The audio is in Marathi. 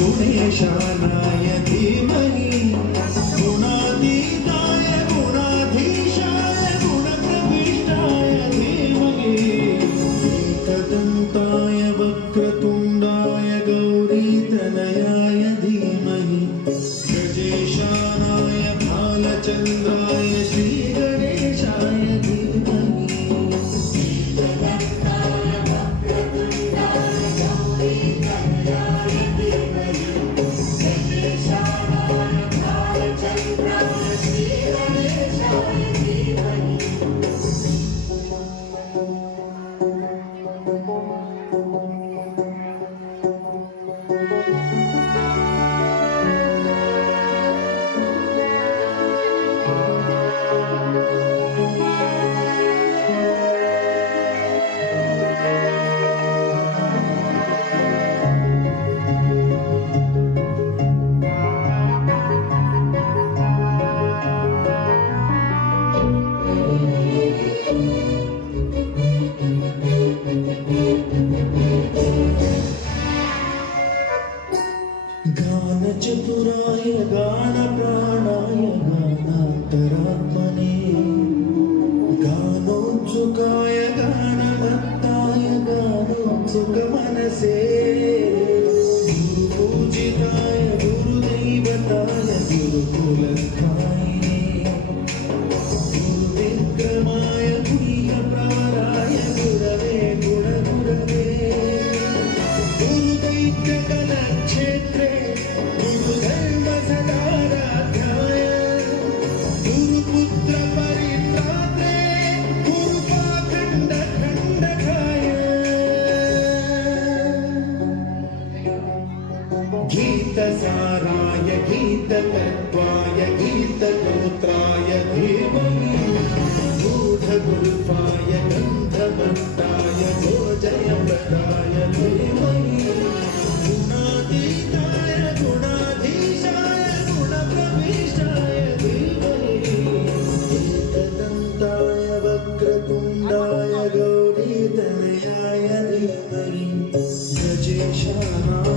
गुणेशानाय धीमहि गुणातीताय गुणाधीशाय गुणप्रविष्टाय धीमहि एकदन्ताय वक्रतुण्डाय गौरीतनयाय धीमहि गजेशानाय भालचन्द्राय श्रीगणेशाय धीमहि गानचतुराय गानप्राणाय गानान्तरात्मने गानोत्सुकाय गानभक्ताय गानोत्सुकमनसे गुरुपूजिताय गुरुदैवताय गुरुकुलस्थायिने गुरुविक्रमाय गुह्यप्रवराय गुरवे गुणगुरवे गुरुदैत्यकलक्षेत्रे गुरुधर्मसदाराध्याय गुरुपुत्रपरित्रात्रे गुरुपाखण्डखण्डकाय गीतसाराय गीततत्त्वाय गीतगोत्राय धीमहि गूढगुल्फाय गन्धभक्ताय गोजयप्रदाय धीमहि गुणातीताय गुणाधीशाय गुणप्रविष्टाय धीमहि एकदन्ताय वक्रतुण्डाय गौरीतनयाय धीमहि गजेशानाय